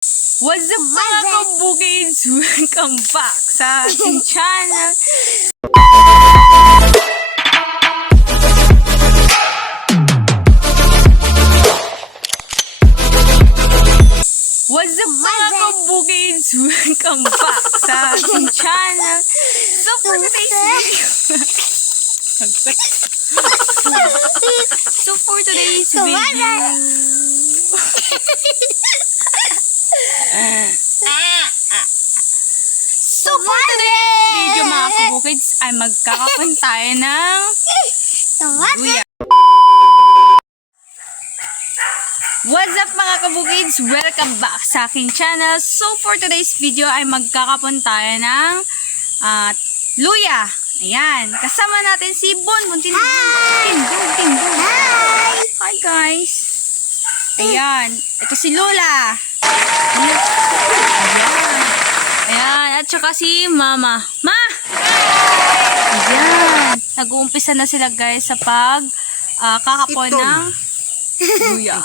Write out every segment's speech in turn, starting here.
What's up mga kabukid? Welcome back sa ating channel. What's up mga kabukid? Welcome back sa ating channel. So for today's video, So for today's video mga kabukids ay magkakapon tayo ng luya. What's up mga kabukids? Welcome back sa aking channel. So for today's video ay magkakapon tayo ng luya. Ayan. Kasama natin si Bonbon. Tindog. Hi guys. Ayan. Ito si Lola. Ayan. At saka si Mama. Ma! Ayan. Nag-uumpisa na sila guys sa kakapon ng luya.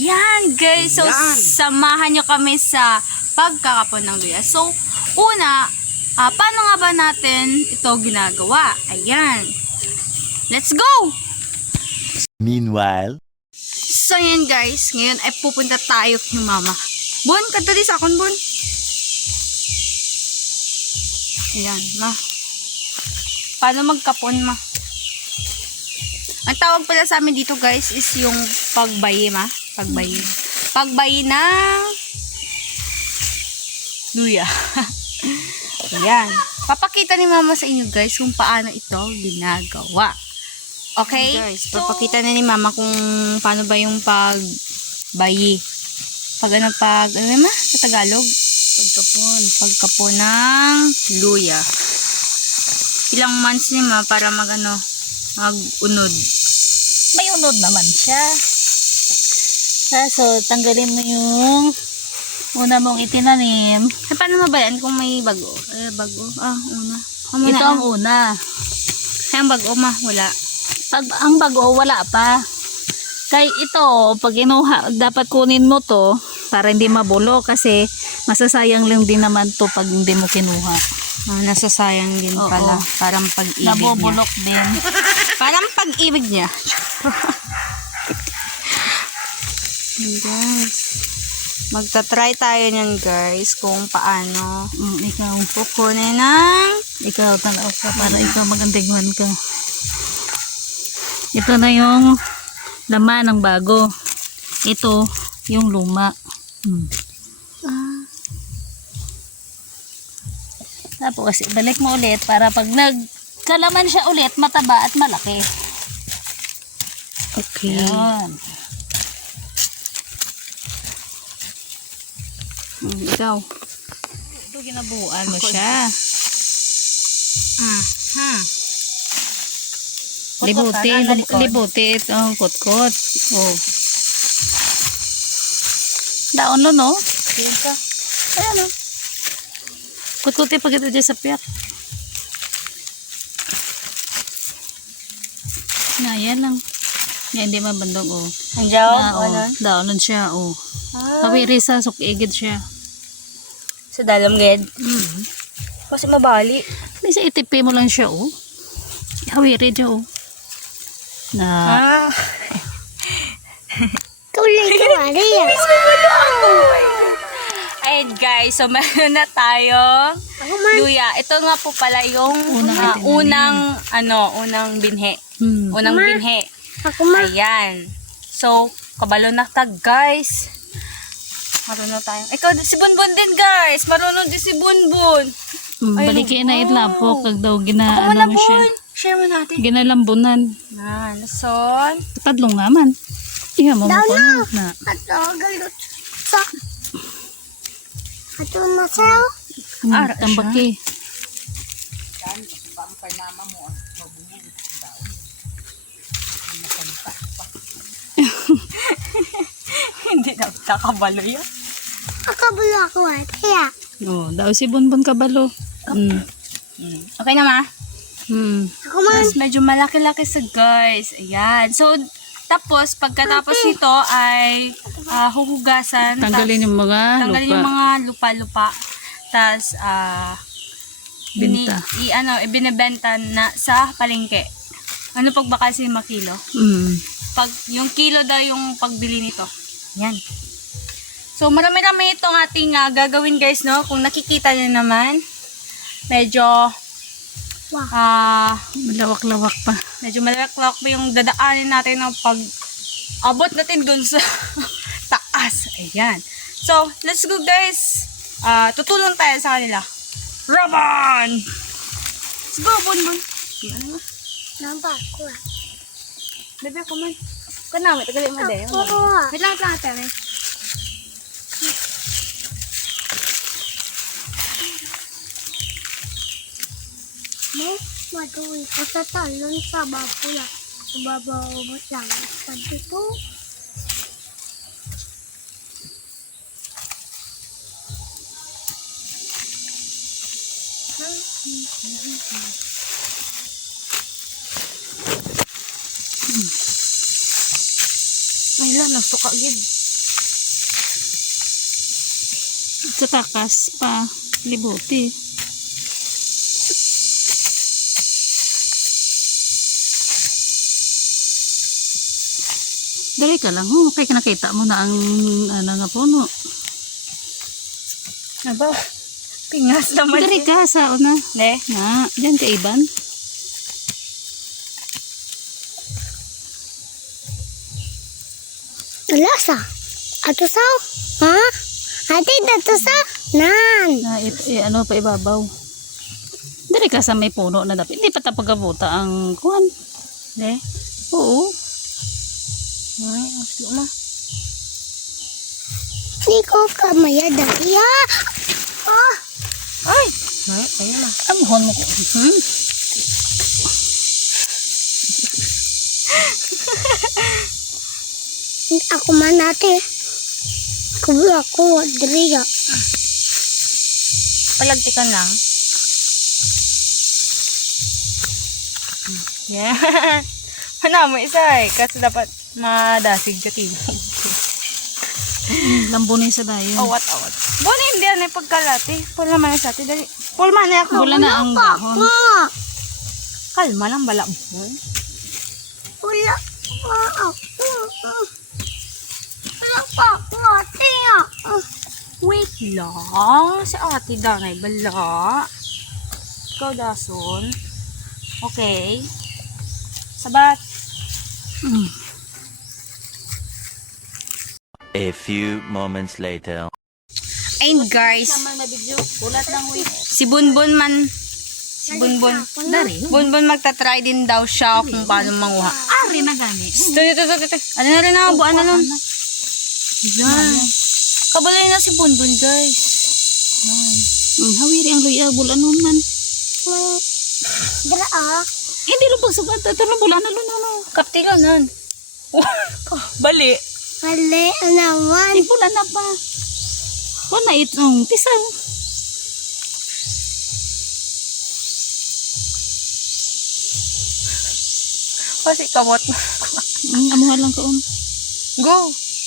Yan guys. So samahan nyo kami sa pagkakapon ng luya. So una, paano nga ba natin ito ginagawa? Ayan. Let's go! Meanwhile, So yan guys, ngayon ay pupunta tayo kay Mama. Bon, kadali sa akon, Bon. Ayan, Ma. Paano magkapon, Ma? Ang tawag pala sa amin dito guys is yung pagbayi, Ma. Pagbayi. Pagbayi ng luya. Ayan. Papakita ni Mama sa inyo guys kung paano ito ginagawa. Okay? Guys, papakita na ni Mama kung paano ba yung pagbayi. Ano ma? Sa Tagalog? Pagkapon ng luya. Ilang months ni Ma para mag-unod. May unod naman siya. Kaso, tanggalin mo yung una mong itinanim. Paano mabayan kung may bago? Bago. Una. Ito ang una. Ang bago, Ma, wala. Pag ang bago, wala pa. Kaya ito, pag inuha, dapat kunin mo to para hindi mabulo kasi masasayang lang din naman to pag hindi mo kinuha. Nasasayang din pala. Parang pag-ibig Nabubulok niya. din. Parang pag-ibig niya. Guys. Magta-try tayo niyan guys kung paano Ikaw kukunin ng talaga ka para ikaw magandiguan ka. Ito na yung laman ng bago. Ito yung luma. Tapos balik mo ulit para pag nagkalaman siya ulit, mataba at malaki. Okay. Yan. Ikaw. Ito ginabuan mo siya. Libuti ito ang kutkot. Oh. Daon lo no? Ayan o. Kutkuti pag ito dyan sa piyak. Na, yan lang. Yan, hindi mabandong oh. Andiyan? Daonon siya oh. Kawiri sa sukigid siya. Sa dalam ged. Kasi mabali. Bisa itipi mo lang siya oh. Hawiri dyan oh. Na. Kulay ko Maria. Ayun guys, so meron na tayo luya. Ito nga po pala yung unang binhe. Unang binhe. Ayan. So, kabalo na tag guys. Marunong tayo. Ikaw, si Bonbon din guys. Marunong din si Bonbon. Balikin na itlapo kag daw Ako ginaano muna mo siya. Bon. Share mo natin. Ginalambunan. Nason. Tadlong naman. Iya mo mo na. Ato galut sa ato na sa Tambaki. Hindi na kakabalo yan. akabulo ako kaya Oh, daw si Bonbon kabalo. Okay na ma? ako man Mas medyo malaki-laki sa guys. Ayan. So, tapos, pagkatapos nito ay huhugasan. Tanggalin yung mga Tanggalin lupa. yung mga lupa-lupa. Tapos, Binta. ibinebenta na sa palengke. Ano pag baka si makilo? Mm. Pag, yung kilo daw yung pagbili nito. Yan. So, marami-rami itong ating gagawin guys, no? Kung nakikita niyo naman, medyo, Malawak-lawak pa. medyo malawak-lawak pa yung dadaanin natin ng pag abot natin dun sa taas. Ayan. So, let's go guys. Tutulong tayo sa kanila. Raban! Let's go, Bonbon. Nampak ko. Bebe, come on. Kanawit, tagalin mo din. Oo. Wait lang, ate. Mo, matuwi ko sa talon sa bapula. Babaw mo lang sa dito. Ay lang, nagsuka gid. Sa takas pa. Libuti. Dali ka lang. Okay, nakita mo na ang ano nga puno. Aba, pingas naman. Dali ka sa una. Ne? Na, dyan ka Iban. Lasa. Ato sa? Ha? Ate, dato sa? Nan. Na, ano pa ibabaw. Dali ka sa may puno na dapat. Hindi pa tapagabuta ang kuhan. Ne? Oo. Ay, aslo ma. Di ko kamaya dati ha. Ah, Ay! Ay, ayun na. Amuhon mo ko. ako man ate. Ako, Adria. Palagtikan lang. Yeah. Ano mo isa eh. Kasi dapat madasig ka tibo. Lambunin sa dayon. Awat. Buni hindi yan eh pagkalati. Pula man sa ati. Dali. Pulma na ako. Wala na ang dahon. Ma, Kalma lang bala mo. wala pa ako. Wala pa ako ate ah. Wait lang. Si ate danay bala. Ikaw dason. Okay. Sabat. Mm. A few moments later. Ayun guys. Ulat lang Si Bunbun man. Si Bunbun. Dari. Bunbun magta-try din daw siya kung paano manguha. Ari na gani. Ito. Ano na rin ang buwan na nun? Yan. Kabalay na si Bunbun guys. Hawiri ang luya bulan nun man. Dra ah. Hindi lo pagsugat ito na bulan na luno. Kaptilo nun. Bali. Mali naman. Ay bulan na pa. Wala itong pisang. Kasi kamot. Amuha lang kaon. Go.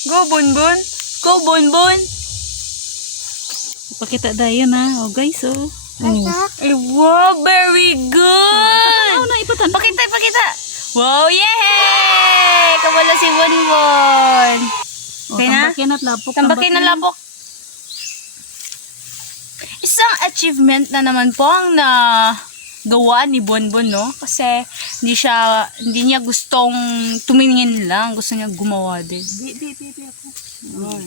Go Bunbun. Go Bunbun. Pakita dayon na. Oh guys oh. Kasa? Ay, wow, very good. Ano na ipatan. Pakita. Wow, yay! Kabala si Bunbun. Oh, Okay na? tambakin at lapok. Tambakin na labok. Isang achievement na naman po ang gawa ni Bonbon, no? Kasi hindi niya gustong tumingin lang. Gusto niya gumawa din. Ayun.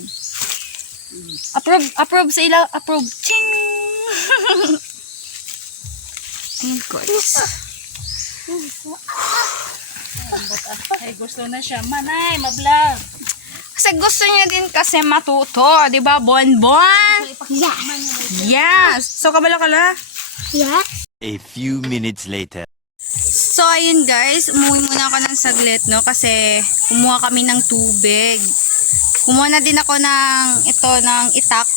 Approve sa ila. Approve. Ching! Ayun, guys. Ay gusto na siya. Manay, mablog. Kasi gusto niya din kasi matuto. Di ba, Bonbon? Yes. Yes! So, kabala ka na? Yes. A few minutes later. So, ayun guys, umuwi muna ako ng saglit, no? Kasi, kumuha kami ng tubig. Kumuha na din ako ng itak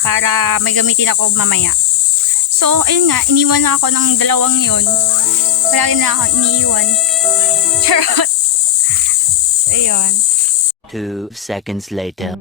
para may gamitin ako mamaya. So, ayun nga, iniwan na ako ng dalawang yun. Palagi na ako iniiwan. Charot. So, ayun. 2 seconds later.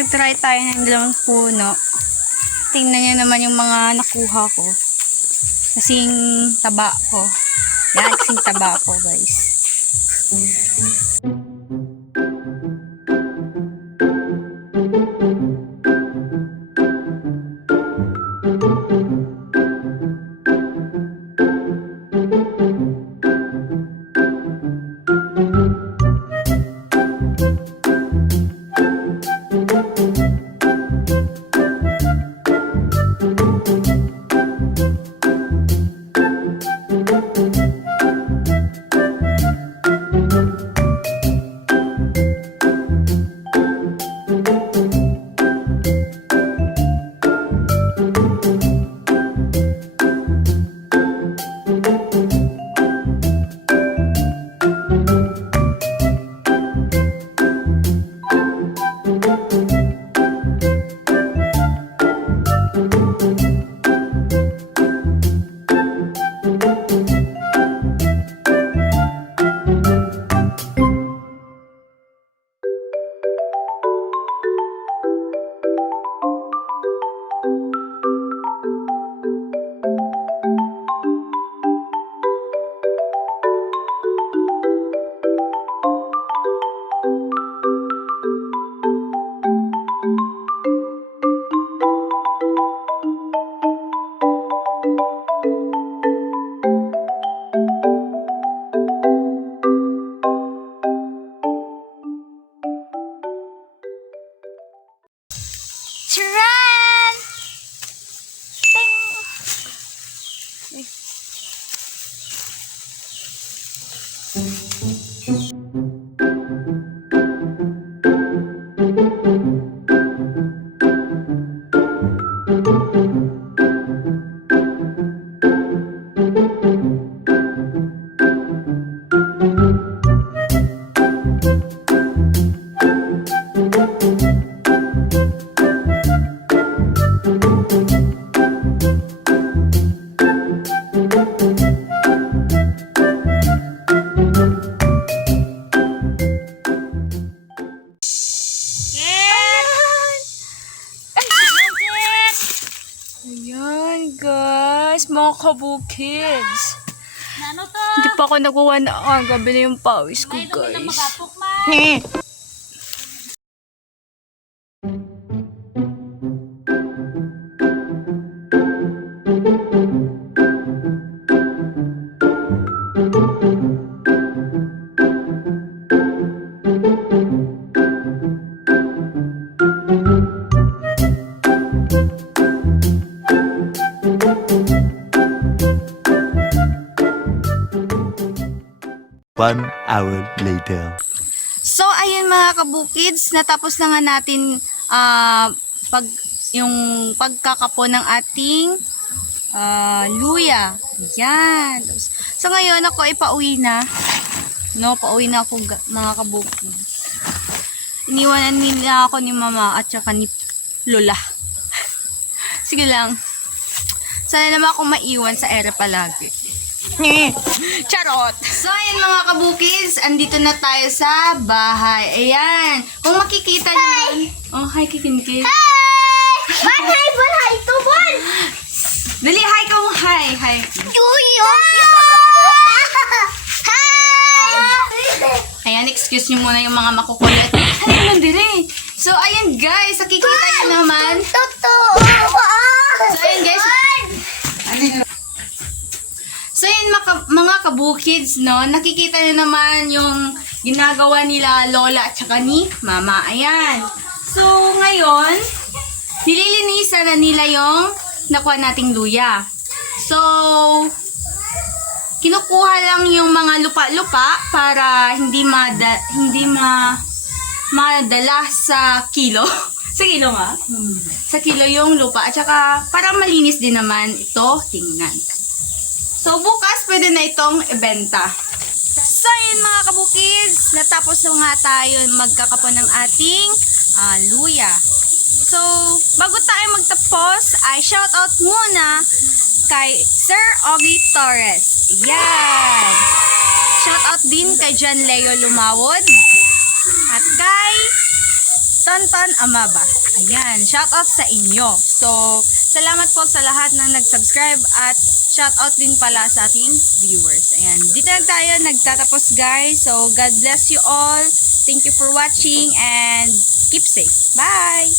Nag-try tayo ng dalawang puno. Tingnan niyo naman yung mga nakuha ko. Kasing taba ko. Yan, kasing taba ko, guys. Charan! Ting! Ayan, guys. Mga kabukids. Ano to? Hindi pa ako nakuha na gabi na yung pawis ko, guys. Magapok man. One hour later. So, ayun mga kabukids, natapos na nga natin yung pagkakapo ng ating luya. Yan. So, ngayon ako ay pauwi na. No, pauwi na ako mga kabukids. Iniwanan nila ako ni mama at saka ni lola. Sige lang. Sana naman ako maiwan sa ere palagi. Charot! So, ayan mga kabukis, andito na tayo sa bahay. Ayan. Kung makikita niyo. Oh, hi, Kikinkit. Hi! Hi, Bon! Hi, to Bon! Dali, hi ka mo. Hi, hi. Ayan, excuse niyo muna yung mga makukulit. Ano naman dire? So, ayan guys, nakikita niyo naman. So, ayan guys. So, ayan mga kabukids, no? Nakikita niyo naman yung ginagawa nila Lola at saka ni Mama. Ayan. So, ngayon, nililinisan na nila yung nakuha nating luya. So, kinukuha lang yung mga lupa-lupa para hindi madala sa kilo. Sa kilo nga? Sa kilo yung lupa. At saka, parang malinis din naman ito tingnan. So, bukas pwede na itong ibenta. So, yun mga kabukids, natapos na nga tayo magkakapon ng ating luya. So, bago tayo magtapos, ay shoutout muna kay Sir Ogie Torres. Yan! Shoutout din kay John Leo Lumawod at kay Tonton Amaba. Ayan, shoutout sa inyo. So, salamat po sa lahat na nag-subscribe at shoutout din pala sa ating viewers. Ayan, dito na tayo nagtatapos guys. So, God bless you all. Thank you for watching and keep safe. Bye!